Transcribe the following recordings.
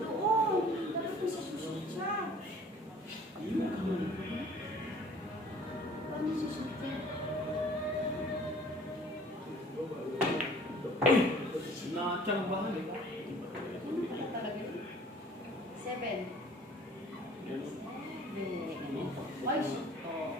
Doon. Dapat mo sa susunod siya. Paano susunod siya? Nakachang ba? Di ba? Ano pala talaga yun? 7. Why should oh.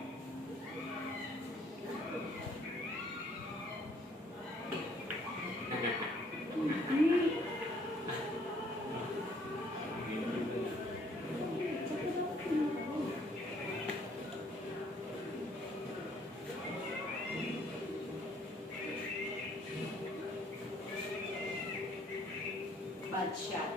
Bad shot.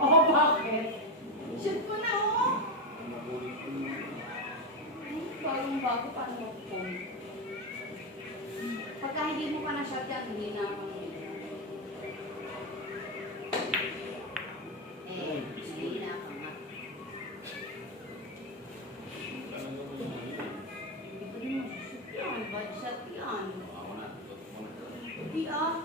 Oh, bakit? Shoot ko na, oh! Bagong bago pa naman po. Pagka hindi mo pa na-shot yan, hindi na ako hindi na ako nga. Hindi ko rin masushoot yan. Bad shot yan. Hindi ah.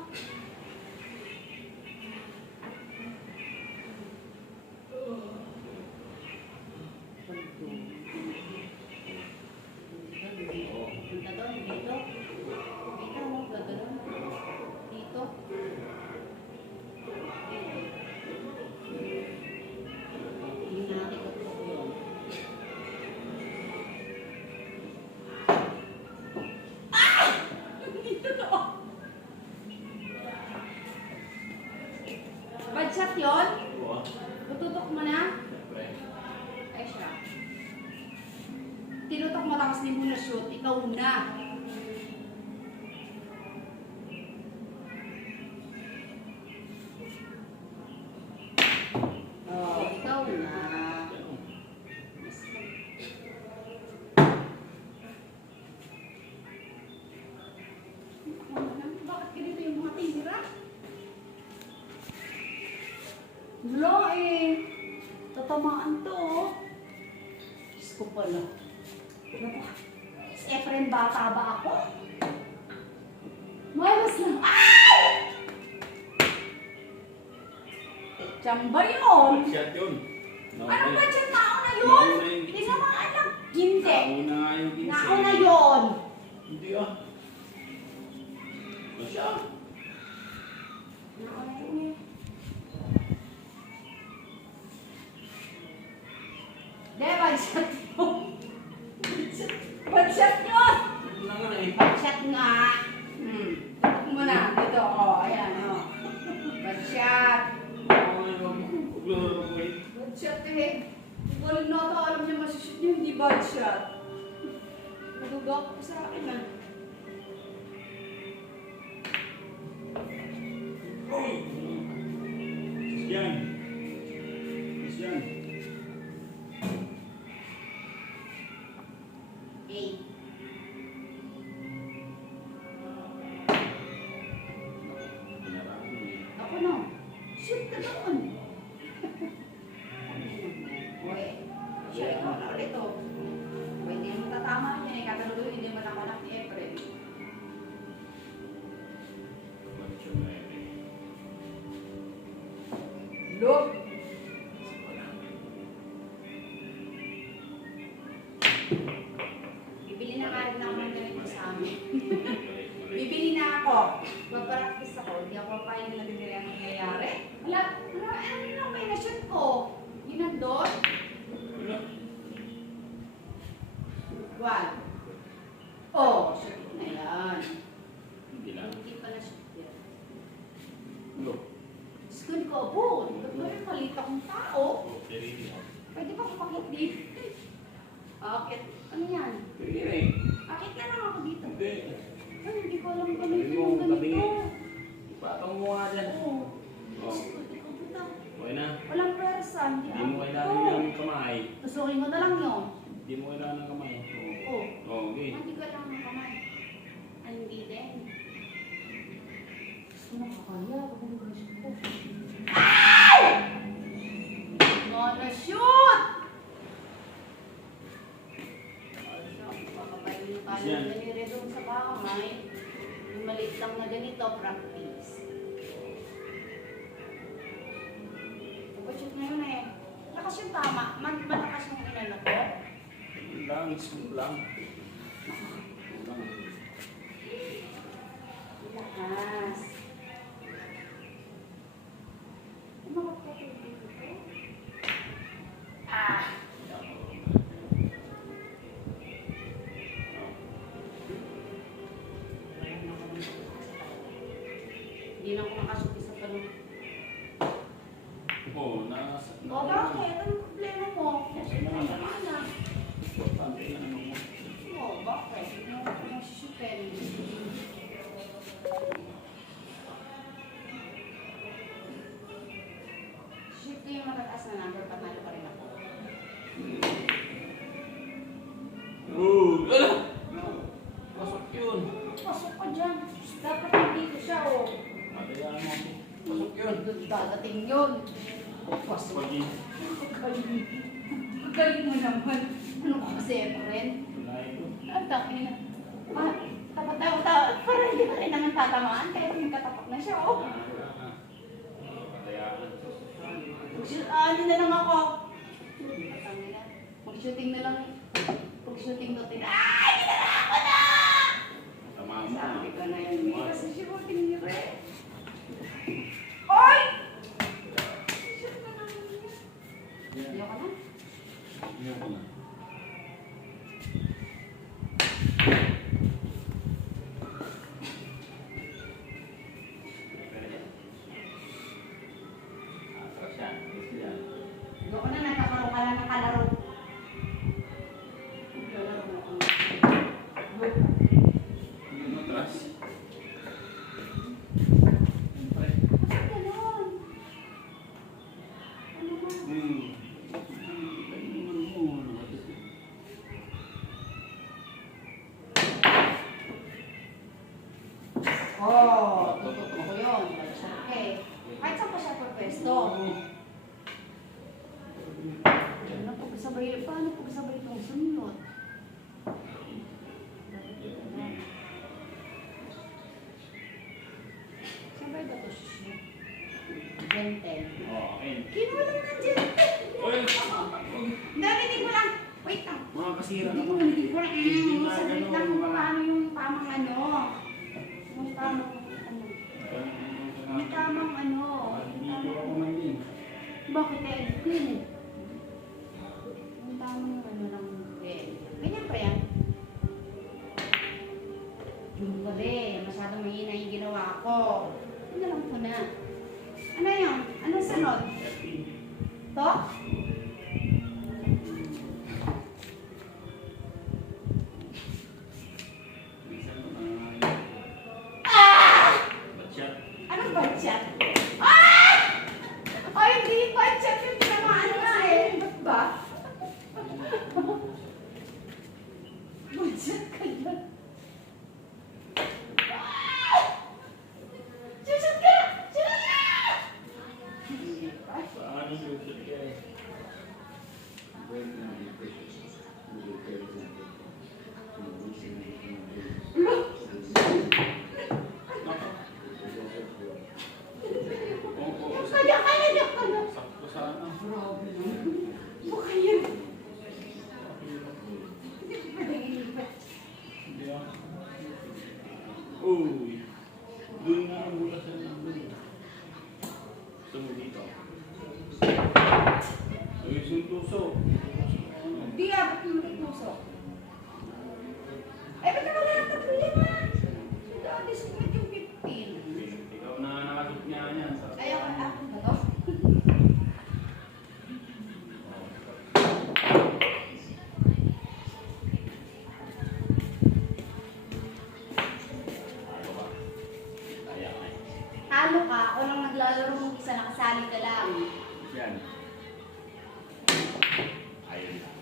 Bad shot yun? Tututok mo na? Ay siya. Tinutok mo tapos hindi mo na-shoot, ikaw na. Oh, ikaw na. Bakit ganito yung mga tira? Wala eh. Tatamaan to oh. Diyos ko pala. Si Efren bata ba ako? Malas lang. Ay! Chamba yun. Shot yun. Ano ba dyan? Nauna yun? Hindi naman alam. Hindi. Nauna nga yung 15. Nauna yun. Hindi ah. Masya. Nauna yun eh. Bad shot yun. Bad shot yun. Ito na nga eh. Bad shot nga. Tutok mo na. Dito. Oh, ayan. Oh. Bad shot. Bad shot eh. Walang nata alam niya masushoot niya. Hindi bad shot. Nadugak ko sa akin ah. Yan. Yan. Hey. Ako na. Shoot ka doon. Uy. Siya ikaw na ulit oh. Uy, hindi mo tatama niya eh. Kataluloy, hindi mo nakanak ni Efren. Look! Bibili na karin ako ng ganito sa amin. Bibili na ako. Magparaktis ako. Hindi ako papain na nagdiri ang nangyayari. Wala, ano lang may na-shoot ko? Yun nandun? One. Oh, shoot ko na yan. Hindi lang. Hindi pala shoot yan. Look. School ko, po. Ba't ba yung maliit akong tao? Pwede ba kapakit dito? Akit. Ano yan? Akit na lang ako dito. Ay, hindi ko alam ganito yung ganito. Ipatong mo nga dyan. Oo. Oh. Ikaw puta. Okay na. Walang persa. Hindi mo kailangan ng kamay. Tusukin mo na lang yun. Hindi mo kailangan ng kamay. Oo. Oo, okay. Hindi ko lang ng kamay. Ay, hindi din. Gusto mo kakaya. Pag hindi ko na siya po. Ay! Yan. nanire doon sa bahay, yung maliit lang na ganito, practice. Pag-shoot ngayon eh. Lakas yung tama. Malakas yung inano ko. Lang, school lang. Lakas. Umakot ka dito. Hindi na ako makasuki sa talong. Oo, nasa... O bakit? Anong problema mo? Masama na. Importante na ano mo. O bakit? Hindi mo ako masusupin. Shoot ko yung matataas na number, panalo pa rin ako. Oo! Ala! Pasok yun. Pasok ka dyan. Dapat dito siya, o. Matayaan mo ako. Pasok yun. Dadating yun. Pasok. Pagi. Galing. Galing mo naman. Ano ka kasi, friend? Wala ito. Ang taki na. Tapat. Parang hindi pa rin naman tatamaan. Kaya katapak na siya, oh. Matayaan. Ano na lang ako? Mag-shooting na lang. Pag-shooting na tin. Ay! Hindi na lang ako na! Tama mo. Sabi ko na yun. Hindi kasi shooting niyo rin. Hoy! Shoot na lang niya. Ayaw ka na? Ayaw ko na. Atras yan. Gusto yan. Ayaw ka na. Nagkakaroon ka lang ng kalaro. Kalaro mo ako. Hindi mo atras. Bakit ganon? Ano ba? Oh, tututok ko yun. Okay. Kahit saan pa siya pwesto. Paano pagsabay itong sunod? Sabay ba ito siya? Gentle. Okay. Kinuha lang ng gentle. Narinig mo lang. Wait lang. Mga kasira Hindi ko naman. hindi ko lang. Saglit lang kung paano yung tamang ano. Yung tamang ano. Yung tamang ano. Yung Video ako tamang... man din. Bakit eh? Clean eh. Yung tamang ano lang. Ganyan pa yan. Yung gabi, masyadong mahina yung ginawa ko. Ano lang ko na. Ano yun? Anong sunod? To? Minsan ko na batsyat. Anong budget? Ah! Ay, hindi budget yung tinamaan nga eh. Ba't ba? Budget ka dyan. Ah! Susot ka! Susot ka! Paano susot ka eh? Kaya niya ka na. Sakto sana. Grabe naman. Baka yan. Hindi ko pwedeng ilipat. Hindi ah. Uy. Doon na ang bulasan ng doon. Gusto mo dito? Ayos yung tuso. Di abot yung puso. Eh, ba't naman lang tatlo yan ah? Dati sumit yung 15. Ikaw na nakasot niya yan. Ayaw ka ako ba to? Talo ka o nang naglalaro mong isa nakasali ka lang. Yan. Ayun lang.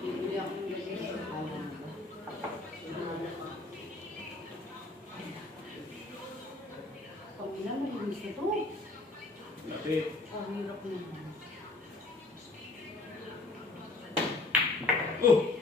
Bibili ako ng bibili. Pag-ilang malinis na to. Lapit. Ang hirap naman. Oh!